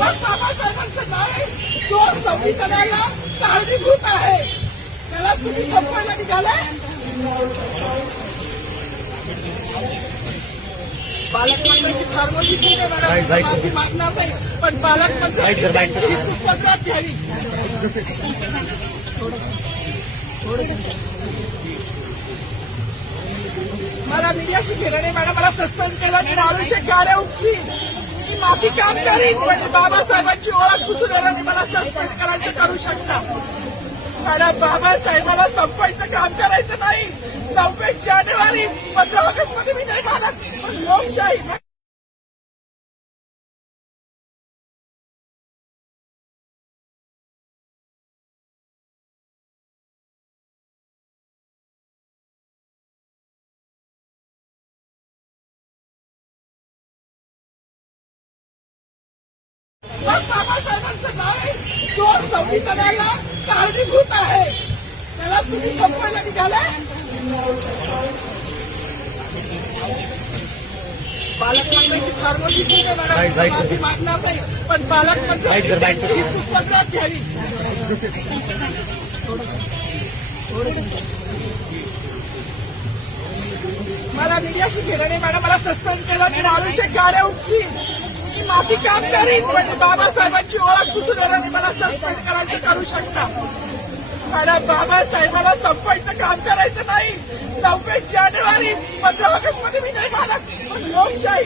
मग बाबासाहेबांचं नाव आहे जो संविधानाला कारणीभूत आहे त्याला तुम्ही संपवायला निघालाय. पालकमंत्र्यांची फार मोठी चूक आहे मॅडम, ती मागणार नाही, पण पालकमंत्र्यांची ही चूक पत्रात घ्यावी. मला मीडियाशी घेणं नाही मॅडम, मला सस्पेंड केलं मी राहुलचे गाड्या उपसी मी माफी काम करीन, म्हणजे बाबासाहेबांची ओळख पुसून येणार नाही. मला सस्पेंड करायचं करू शकता मॅडम. बाबासाहेबाला संपवायचं काम करायचं नाही. 26 जानेवारी 15 ऑगस्ट मध्ये मी नाही मानत, पण लोकशाही मग बाबासाहेबांचं नाव आहे जो संविधानाला कारणीभूत आहे त्याला तुम्ही संपवायला निघालाय. पालकमंत्र्यांची फार मोठी चूक आहे मॅडम, ती मागणार नाही, पण पालकमंत्र्यांची ही चूक पत्रात घ्यावी. मला मीडियाशी घेणं नाही मॅडम, मला सस्पेंड केलं मी राहुलचे गाड्या उपसी मी माफी काम करीन, म्हणजे बाबासाहेबांची ओळख पुसून येणार नाही. मला सस्पेंड करायचं करू शकता मॅडम. बाबासाहेबाला संपवायचं काम करायचं नाही. 26 जानेवारी 15 ऑगस्ट मध्ये मी नाही मानत, पण लोकशाही